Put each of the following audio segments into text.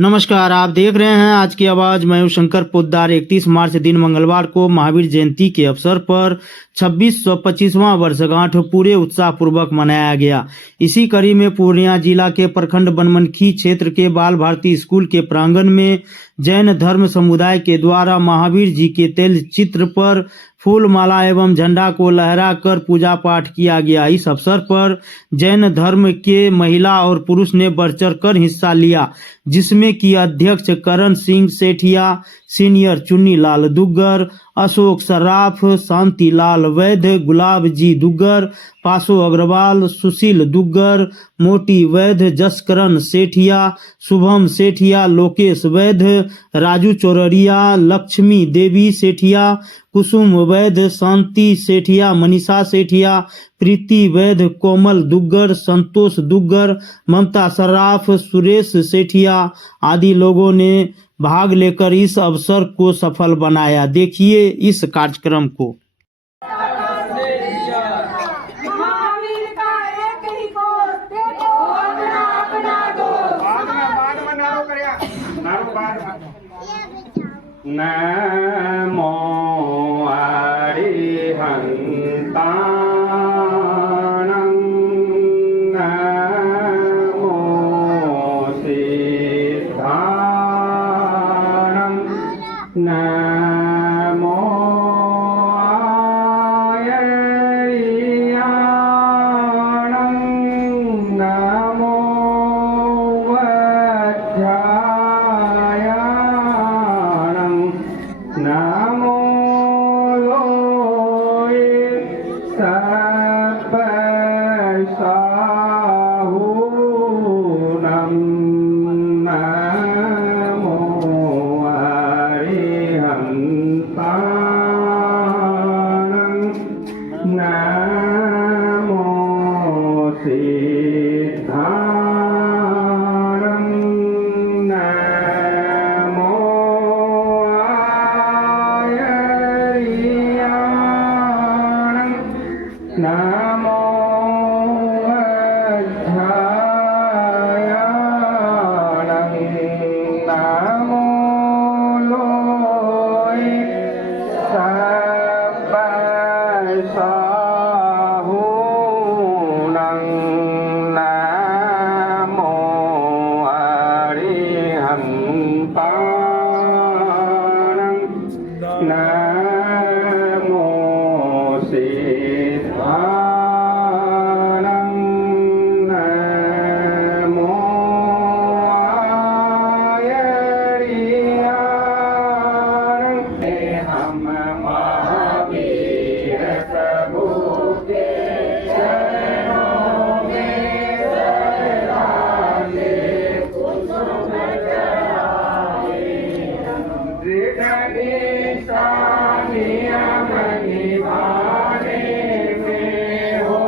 नमस्कार, आप देख रहे हैं आज की आवाज। मैं हूं शंकर पोद्दार। 31 मार्च दिन मंगलवार को महावीर जयंती के अवसर पर 2625वां वर्षगांठ पूरे उत्साह पूर्वक मनाया गया। इसी कड़ी में पूर्णिया जिला के प्रखंड बनमनखी क्षेत्र के बाल भारती स्कूल के प्रांगण में जैन धर्म समुदाय के द्वारा महावीर जी के तैल चित्र पर फूल माला एवं झंडा को लहराकर पूजा पाठ किया गया। इस अवसर पर जैन धर्म के महिला और पुरुष ने बढ़ चढ़ कर हिस्सा लिया, जिसमें कि अध्यक्ष करण सिंह सेठिया, सीनियर चुन्नी लाल दुग्गर, अशोक सर्राफ, शांति लाल वैद्य, गुलाब जी दुग्गर, पासो अग्रवाल, सुशील दुग्गर, मोटी वैद्य, जसकरण सेठिया, शुभम सेठिया, लोकेश वैद्य, राजू चौररिया, लक्ष्मी देवी सेठिया, कुसुम वैद्य, शांति सेठिया, मनीषा सेठिया, प्रीति वैद्य, कोमल दुग्गर, संतोष दुग्गर, ममता सर्राफ, सुरेश सेठिया आदि लोगों ने भाग लेकर इस अवसर को सफल बनाया। देखिए इस कार्यक्रम को। नमो अरिहन्ताणं नमो सिद्धाणं नमो आयर्याणं नमो वध्यायाणं नमो लोये सर्पसाहूनं नमो अरिहन्ताणं नमो सिद्धाणं नमो आयर्याणं नमो वध्यायाणं नमो लोये सर्पसाहूनं नमो अरिहन्ताणं नमो सिद्धाणं नमो आयर्याणं हम महावीर प्रभु के चरणों में शरणागत कुसुम चढ़ाए। दृढ़ निशानियम निभाने में हो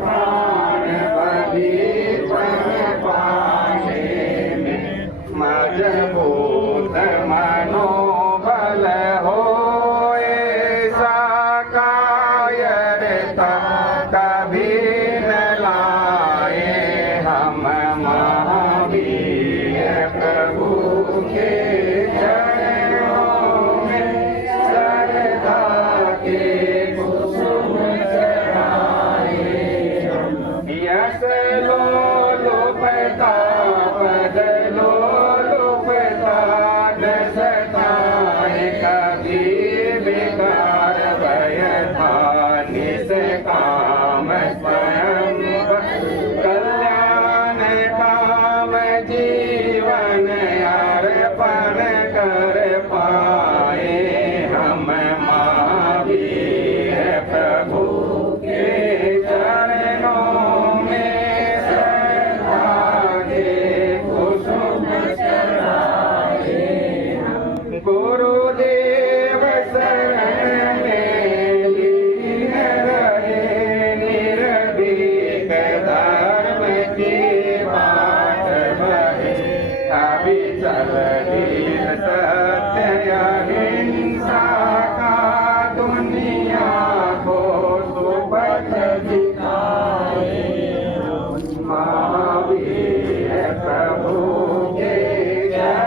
प्राण बलिदान पाने में मजबूत मनोबल हो ऐसा कायरता कभी न लाए। हम महावीर प्रभु के चरणों में श्रद्धा के कुसुम चढ़ाए। यश लोलुपता पद लोलुपता दशताए। कभी विकार भय था निष्काम स्वयं कल्याण काम जीवन अर्पण कर पाए। हम महावीर प्रभु के चरणों में श्रद्धा के कुसुम चढ़ाए। गुरुदेव शरण में लीन रहे निर्भीक धर्म की बात बहे। अभी चल दीन सत्य अहिंसा का दुनिया को सुपथ दिखाए। महावीर प्रभु के जय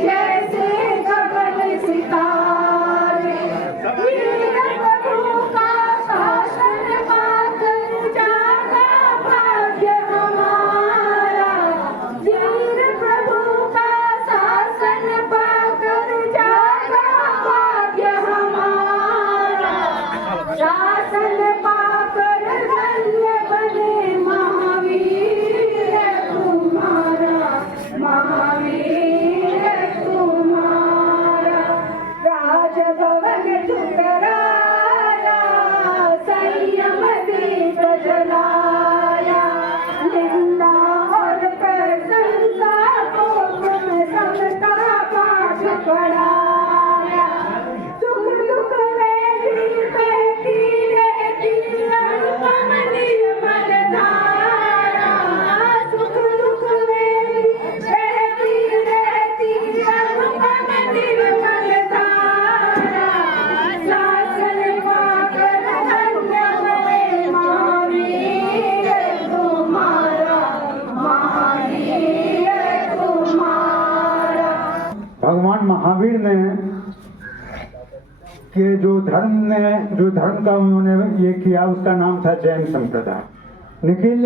जैसे गगन सितारे, वीर प्रभु का शासन पाकर जागा भाग्य हमारा। वीर प्रभु का शासन पाकर जागा भाग्य हमारा। शासन पाकर धन्य बने महावीर तुम्हारा, महावीर तुम्हारा। राजभवन ठुकराया, संयम दीप जलाया, निंदा और प्रशंसा को तुम समता पाठ पढ़ाया। सुख दुख में भी बहती रहती अनुपम निर्मल धारा। सुख दुख में भी बहती रहती अनुपम निर्मल धारा। शासन पाकर धन्य बने महावीर तुम्हारा, महावीर तुम्हारा। भगवान महावीर ने कि जो धर्म का उन्होंने ये किया उसका नाम था जैन संप्रदाय। लेकिन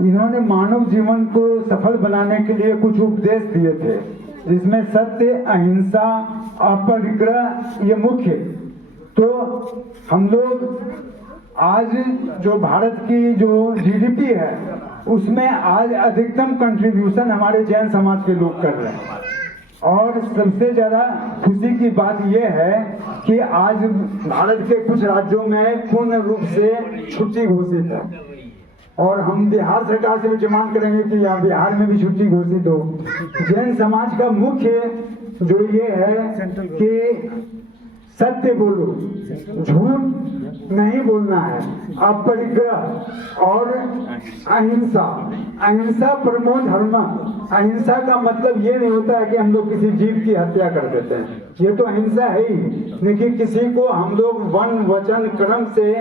इन्होंने मानव जीवन को सफल बनाने के लिए कुछ उपदेश दिए थे, जिसमें सत्य, अहिंसा, अपरिग्रह ये मुख्य। तो हम लोग आज जो भारत की जो जीडीपी है उसमें आज अधिकतम कंट्रीब्यूशन हमारे जैन समाज के लोग कर रहे हैं। और सबसे ज्यादा खुशी की बात यह है कि आज भारत के कुछ राज्यों में पूर्ण रूप से छुट्टी घोषित है, और हम बिहार सरकार से भी डिमांड करेंगे कि यहाँ बिहार में भी छुट्टी घोषित हो। जैन समाज का मुख्य जो ये है कि सत्य बोलो, झूठ नहीं बोलना है, अपरिग्रह और अहिंसा। अहिंसा परमो धर्म। अहिंसा का मतलब ये नहीं होता है कि हम लोग किसी जीव की हत्या कर देते हैं, ये तो अहिंसा है ही। लेकिन किसी को हम लोग वन वचन कर्म से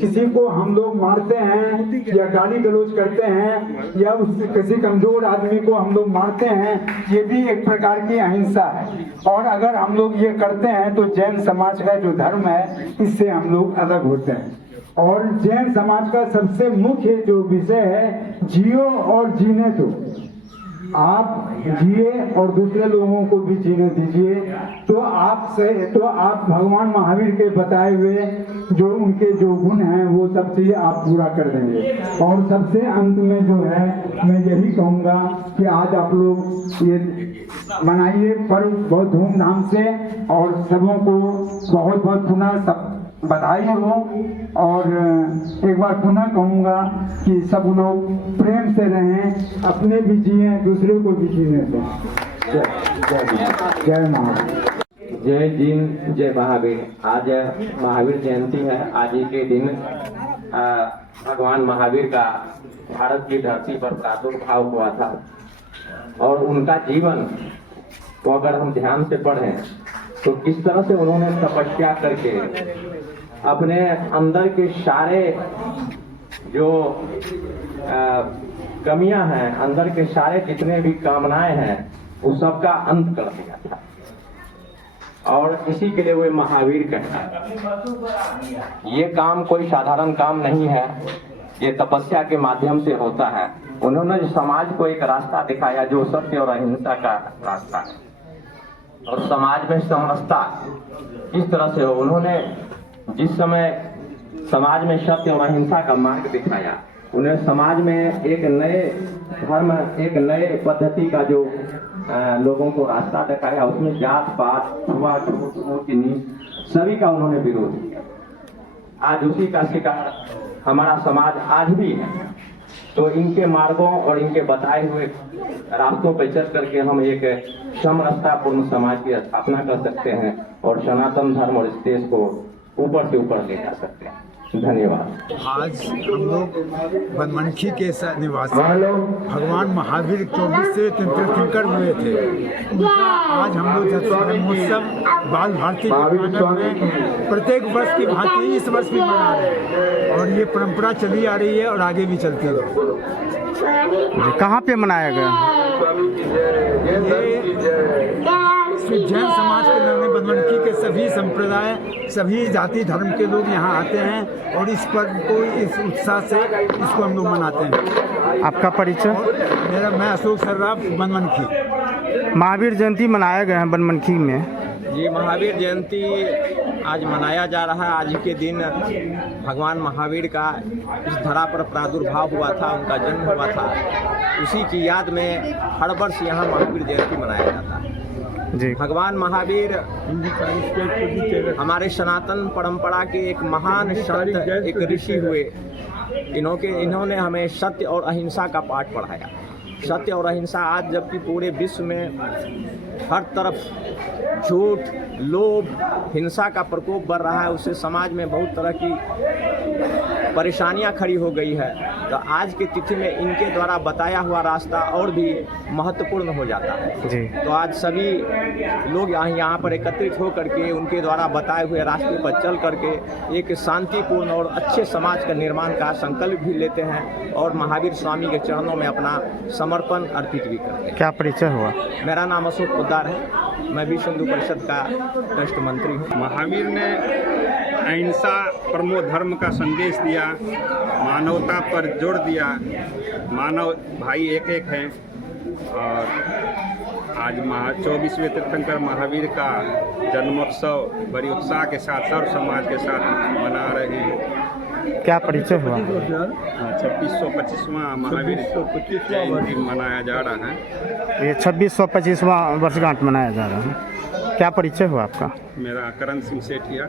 किसी को हम लोग मारते हैं या गाली गलौज करते हैं या उससे किसी कमजोर आदमी को हम लोग मारते हैं, ये भी एक प्रकार की अहिंसा है। और अगर हम लोग ये करते हैं तो जैन समाज का जो धर्म है इससे हम लोग अलग होते हैं। और जैन समाज का सबसे मुख्य जो विषय है, जियो और जीने दो। आप जिए और दूसरे लोगों को भी जीने दीजिए, तो आप भगवान महावीर के बताए हुए जो उनके जो गुण हैं वो सब चीजें आप पूरा कर देंगे। और सबसे अंत में जो है मैं यही कहूँगा कि आज आप लोग ये मनाइए पर्व बहुत धूमधाम से, और सबों को बहुत बहुत पुनः सब बधाई हो। और एक बार पुनः कहूँगा कि सब लोग प्रेम से रहें, अपने भी जिए, दूसरे को भी जीने दें। जय महावीर। जय जिन, जय महावीर। आज महावीर जयंती है। आज ही के दिन भगवान महावीर का भारत की धरती पर प्रादुर्भाव हुआ था, और उनका जीवन को अगर हम ध्यान से पढ़ें तो किस तरह से उन्होंने तपस्या करके अपने अंदर के सारे जो कमियां हैं, अंदर के सारे जितने भी कामनाएं हैं, उस सब का अंत कर दिया था। और इसी के लिए वे महावीर कहते हैं। ये काम कोई साधारण काम नहीं है, ये तपस्या के माध्यम से होता है। उन्होंने समाज को एक रास्ता दिखाया जो सत्य और अहिंसा का रास्ता है, और समाज में समरसता किस तरह से हो। उन्होंने जिस समय समाज में सत्य और अहिंसा का मार्ग दिखाया, उन्हें समाज में एक नए धर्म, एक नए पद्धति का जो लोगों को रास्ता दिखाया, उसमें जात पात, छुआ छूत, ऊंच नीच सभी का उन्होंने विरोध किया। आज उसी का शिकार हमारा समाज आज भी है। तो इनके मार्गों और इनके बताए हुए रास्तों पर चल करके हम एक समरसतापूर्ण समाज की स्थापना कर सकते हैं, और सनातन धर्म और इस देश को ऊपर से ऊपर ले जा सकते हैं। धन्यवाद। आज हम लोग बनमनखी के निवासी हेलो भगवान महावीर 24वें तीर्थंकर हुए थे। उनका आज हम लोग जन्मोत्सव बाल भारती के प्रांगण में प्रत्येक वर्ष की भांति इस वर्ष भी मना रहे हैं और ये परंपरा चली आ रही है और आगे भी चलती है। कहाँ पे मनाया गया? ये जैन समाज के लोग बनमनखी के सभी संप्रदाय सभी जाति धर्म के लोग यहाँ आते हैं और इस पर्व को इस उत्साह से इसको हम लोग मनाते हैं। आपका परिचय? मैं अशोक सर्राफ बनमनखी। महावीर जयंती मनाया गया है बनमनखी में। ये महावीर जयंती आज मनाया जा रहा है। आज के दिन भगवान महावीर का इस धरा पर प्रादुर्भाव हुआ था, उनका जन्म हुआ था। उसी की याद में हर वर्ष यहाँ महावीर जयंती मनाया जाता है। जी। भगवान महावीर हमारे सनातन परंपरा के एक महान संत, एक ऋषि हुए। इन्होंने हमें सत्य और अहिंसा का पाठ पढ़ाया। सत्य और अहिंसा आज जबकि पूरे विश्व में हर तरफ झूठ, लोभ, हिंसा का प्रकोप बढ़ रहा है, उससे समाज में बहुत तरह की परेशानियां खड़ी हो गई है। तो आज की तिथि में इनके द्वारा बताया हुआ रास्ता और भी महत्वपूर्ण हो जाता है। जी। तो आज सभी लोग यहाँ पर एकत्रित होकर के उनके द्वारा बताए हुए रास्ते पर चल करके एक शांतिपूर्ण और अच्छे समाज का निर्माण का संकल्प भी लेते हैं और महावीर स्वामी के चरणों में अपना समर्पण अर्पित भी करते हैं। क्या परिचय हुआ? मेरा नाम अशोक पोद्दार है, मैं विश्व हिंदू परिषद का ट्रस्ट मंत्री हूँ। महावीर ने अहिंसा परमो धर्म का संदेश दिया, मानवता पर जोर दिया। मानव भाई एक एक हैं और आज 24वें तीर्थंकर महावीर का जन्मोत्सव बड़ी उत्साह के साथ सर्व समाज के साथ मना रहे हैं। क्या परिचय हुआ? 2625वां महावीर जयंती मनाया जा रहा है। ये 2625वां वर्षगांठ मनाया जा रहा है। क्या परिचय हुआ आपका? मेरा करण सिंह सेठिया।